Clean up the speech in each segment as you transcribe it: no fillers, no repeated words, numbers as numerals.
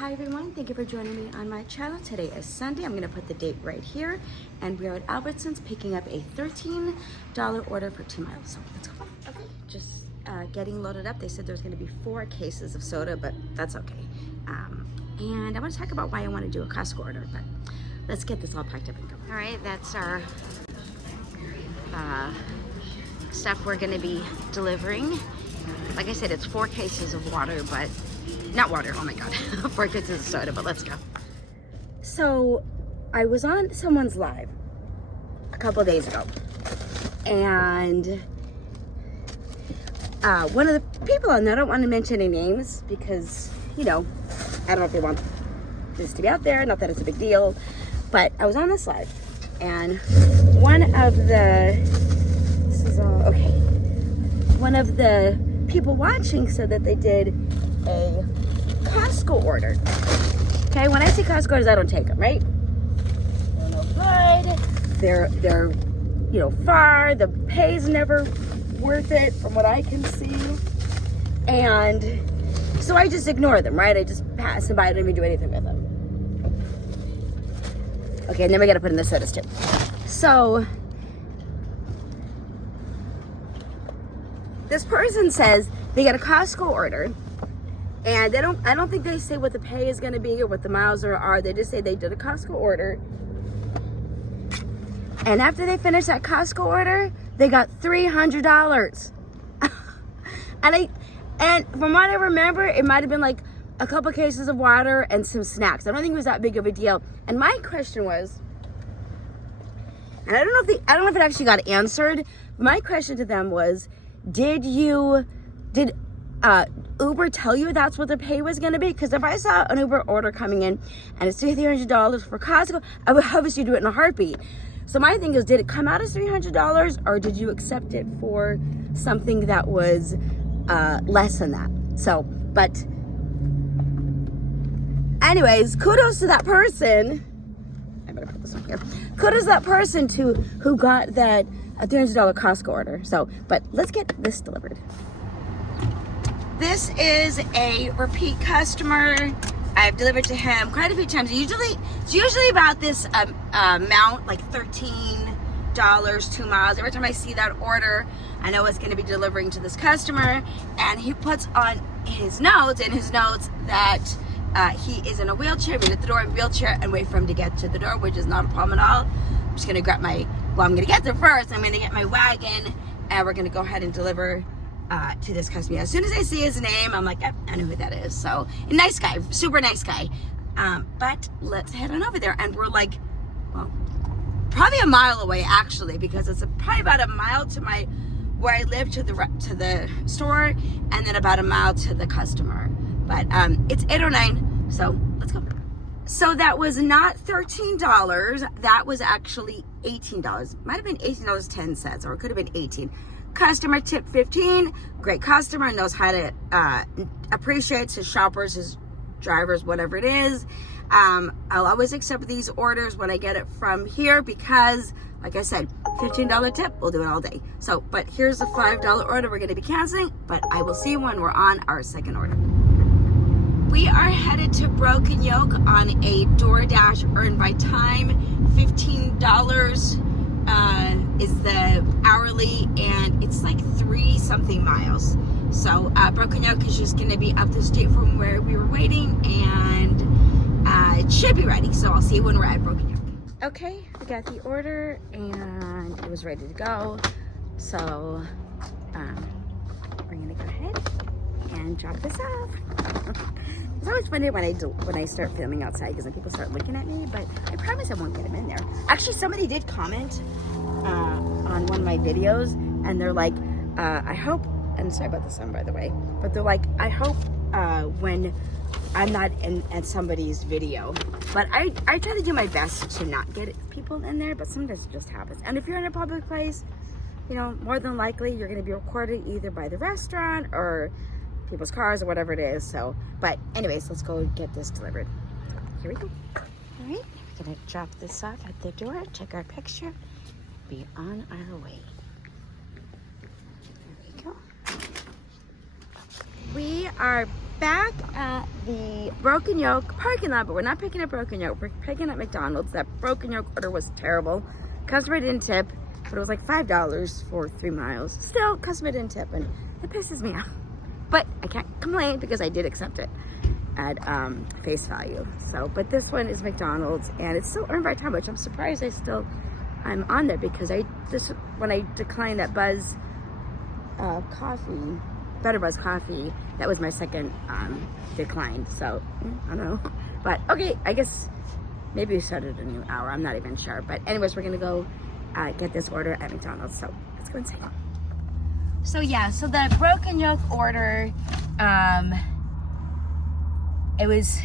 Hi everyone, thank you for joining me on my channel. Today is Sunday. I'm going to put the date right here, and we are at Albertsons picking up a $13 order for 2 miles. So let's go. Okay, just getting loaded up. They said there's going to be 4 cases of soda, but that's okay. And I want to talk about why I want to do a Costco order, but let's get this all packed up and go. All right, that's our stuff we're going to be delivering. Like I said, it's 4 cases of water, but not water, oh my god, 4 cases of soda, but let's go. So I was on someone's live a couple days ago, and one of the people on there, I don't want to mention any names because, you know, I don't know if they want this to be out there, not that it's a big deal, but I was on this live, and one of the people watching said that they did a Costco order. Okay, when I say Costco orders, I don't take them, right? They're no good. They're you know, far. The pay's never worth it from what I can see. And so I just ignore them, right? I just pass them by. I don't even do anything with them. Okay, and then we gotta put in the sodas too. So this person says they got a Costco order, and I don't think they say what the pay is going to be or what the miles are. They just say they did a Costco order, and after they finished that Costco order, they got $300. and from what I remember, it might have been like a couple cases of water and some snacks. I don't think it was that big of a deal. And my question was, and I don't know if it actually got answered. My question to them was, did Uber tell you that's what the pay was going to be? Because if I saw an Uber order coming in and it's $300 for Costco, I would obviously do it in a heartbeat. So my thing is, did it come out as $300, or did you accept it for something that was less than that? So, but anyways, kudos to that person. I better put this one here. Kudos to that person who got that $300 Costco order. So, but let's get this delivered. This is a repeat customer. I've delivered to him quite a few times. It's usually about this amount, like $13, 2 miles. Every time I see that order, I know it's going to be delivering to this customer. And he puts on his notes, that he is in a wheelchair. We at the door in a wheelchair and wait for him to get to the door, which is not a problem at all. I'm just going to grab I'm going to get there first. I'm going to get my wagon, and we're going to go ahead and deliver to this customer. As soon as I see his name, I'm like, yep, I know who that is. So, a nice guy, super nice guy. But let's head on over there. And we're like, well, probably a mile away actually, because it's probably about a mile to where I live to the store, and then about a mile to the customer. But it's 8:09, so let's go. So that was not $13. That was actually $18. Might have been $18.10, or it could have been 18. Customer tip 15. Great customer, knows how to appreciate his shoppers, his drivers, whatever it is. I'll always accept these orders when I get it from here because, like I said, $15 tip, we'll do it all day. So, but here's the $5 order we're going to be canceling, but I will see you when we're on our second order. We are headed to Broken Yoke on a DoorDash earned by time. $15 is the hourly, and it's like 3-something miles. So Broken Yoke is just going to be up the street from where we were waiting, and it should be ready. So I'll see you when we're at Broken Yoke. Okay, we got the order, and it was ready to go. So we're going to go ahead and drop this off. It's always funny when I start filming outside, because then people start looking at me, but I promise I won't get them in there. Actually, somebody did comment on one of my videos, and they're like, I hope, and sorry about the sun by the way, but they're like, I hope when I'm not in somebody's video, but I try to do my best to not get people in there, but sometimes it just happens. And if you're in a public place, you know, more than likely you're going to be recorded either by the restaurant or people's cars or whatever it is. So, but anyways, let's go get this delivered. Here we go. All right, we're gonna drop this off at the door, check our picture, be on our way. There we go. We are back at the Broken Yoke parking lot, but we're not picking up Broken Yoke. We're picking up McDonald's. That Broken Yoke order was terrible. Customer didn't tip, but it was like $5 for 3 miles. Still, customer didn't tip, and it pisses me off. But I can't complain because I did accept it at face value. So, but this one is McDonald's, and it's still earned by time, which I'm surprised I'm on there, because when I declined that Buzz coffee, Better Buzz coffee, that was my second decline. So I don't know, but okay, I guess maybe we started a new hour, I'm not even sure. But anyways, we're gonna go get this order at McDonald's, so let's go inside. So yeah, so the Broken Yoke order, it was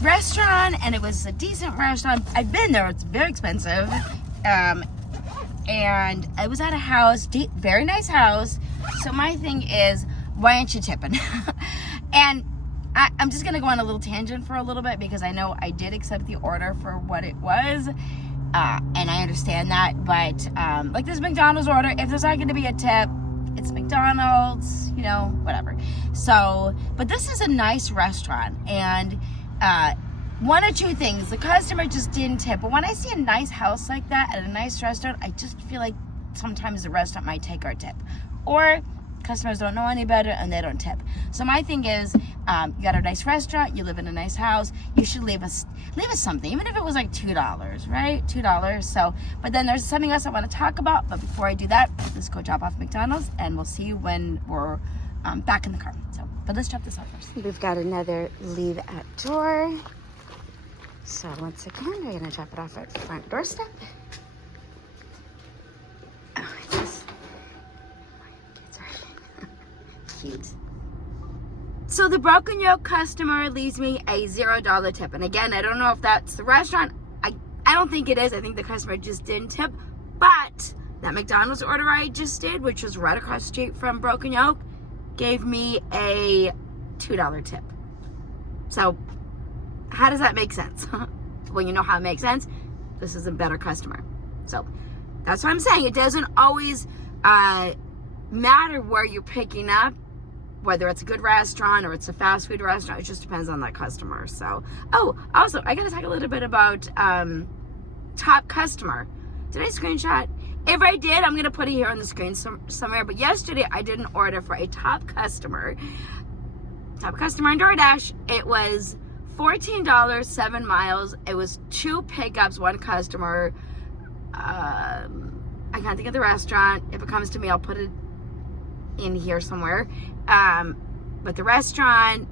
restaurant, and it was a decent restaurant. I've been there, it's very expensive, and it was at a house, very nice house. So my thing is, why aren't you tipping? And I'm just gonna go on a little tangent for a little bit, because I know I did accept the order for what it was, and I understand that, but like this McDonald's order, if there's not gonna be a tip, it's McDonald's, you know, whatever. So, but this is a nice restaurant, and one or two things, the customer just didn't tip. But when I see a nice house like that at a nice restaurant, I just feel like sometimes the restaurant might take our tip, or customers don't know any better and they don't tip. So my thing is, you got a nice restaurant, you live in a nice house, you should leave us something, even if it was like $2, right? $2. So, but then there's something else I want to talk about. But before I do that, let's go drop off McDonald's, and we'll see you when we're back in the car. So, but let's drop this off first. We've got another leave at door. So once again, we're gonna drop it off at the front doorstep. Oh, it's just, kids are cute. So the Broken Yoke customer leaves me a $0 tip. And again, I don't know if that's the restaurant. I don't think it is. I think the customer just didn't tip. But that McDonald's order I just did, which was right across the street from Broken Yoke, gave me a $2 tip. So how does that make sense? Well, you know how it makes sense. This is a better customer. So that's what I'm saying. It doesn't always matter where you're picking up, whether it's a good restaurant or it's a fast food restaurant. It just depends on that customer. So, oh, also, I gotta talk a little bit about top customer. Did I screenshot? If I did, I'm gonna put it here on the screen somewhere. But yesterday, I did an order for a top customer. Top customer on DoorDash. It was $14, 7 miles. It was 2 pickups, 1 customer. I can't think of the restaurant. If it comes to me, I'll put it in here somewhere. But the restaurant,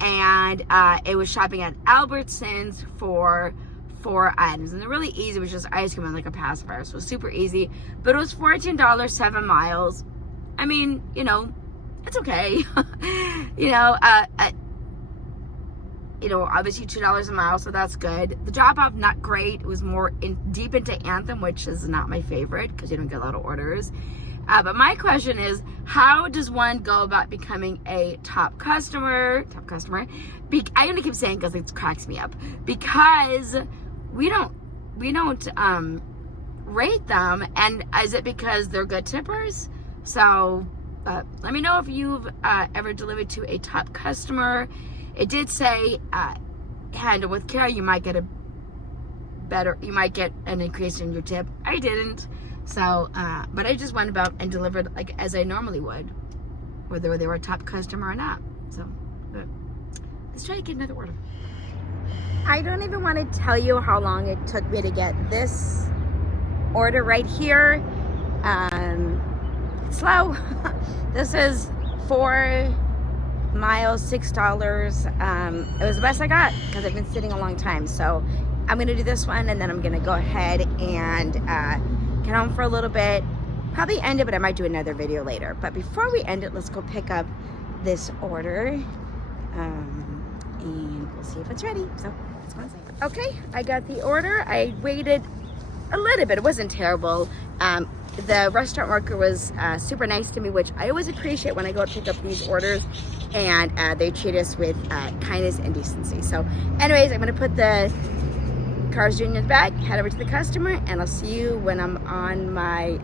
and it was shopping at Albertsons for 4 items, and they're really easy. It was just ice cream and like a pacifier, so it was super easy. But it was $14, 7 miles. I mean, you know, it's okay. You know, obviously $2 a mile, so that's good. The drop off, not great. It was more deep into Anthem, which is not my favorite because you don't get a lot of orders. But my question is, how does one go about becoming a top customer? I'm gonna keep saying because it cracks me up, because we don't rate them. And is it because they're good tippers? So let me know if you've ever delivered to a top customer. It did say handle with care. You might get an increase in your tip. I didn't. So, but I just went about and delivered like as I normally would, whether they were a top customer or not. So, but let's try to get another order. I don't even want to tell you how long it took me to get this order right here. It's slow. This is 4 miles, $6. It was the best I got because I've been sitting a long time. So I'm gonna do this one, and then I'm gonna go ahead and get home for a little bit, probably end it, but I might do another video later. But before we end it, let's go pick up this order, and we'll see if it's ready. So let's go inside. Okay, I got the order. I waited a little bit. It wasn't terrible. The restaurant worker was super nice to me, which I always appreciate when I go to pick up these orders, and they treat us with kindness and decency. So anyways, I'm gonna put the Carl's Jr.'s bag, head over to the customer, and I'll see you when I'm on my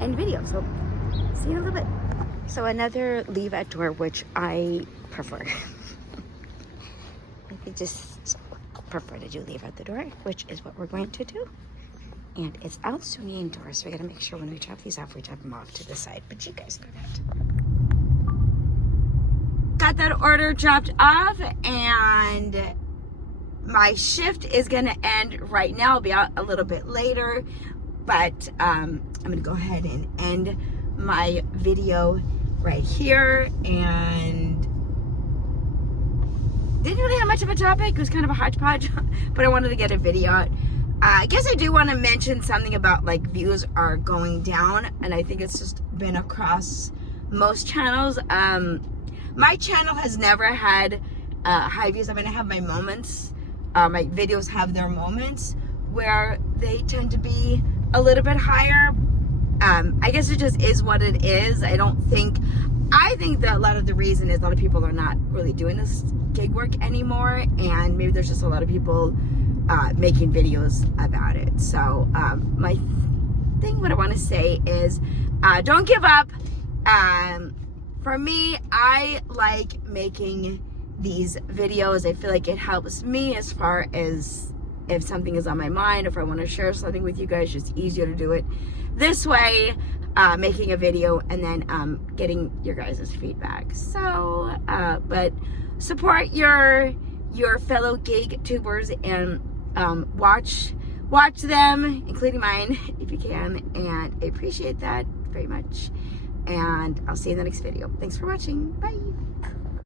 end video. So see you in a little bit. So another leave at door, which I prefer. I just prefer to do leave at the door, which is what we're going to do. And it's El Sunni indoors, so we gotta make sure when we drop these off, we drop them off to the side. But you guys know that. Got that order dropped off, and my shift is gonna end right now. I'll be out a little bit later, but I'm gonna go ahead and end my video right here. And didn't really have much of a topic. It was kind of a hodgepodge, but I wanted to get a video out. I guess I do want to mention something about like views are going down, and I think it's just been across most channels. My channel has never had high views. I mean, I have my moments. My videos have their moments where they tend to be a little bit higher. I guess it just is what it is. I think that a lot of the reason is a lot of people are not really doing this gig work anymore, and maybe there's just a lot of people making videos about it. So my thing, what I want to say is don't give up. For me, I like making these videos. I feel like it helps me as far as if something is on my mind, if I want to share something with you guys, it's easier to do it this way, making a video and then getting your guys' feedback. So but support your fellow gig tubers and watch them, including mine, if you can, and I appreciate that very much. And I'll see you in the next video. Thanks for watching. Bye.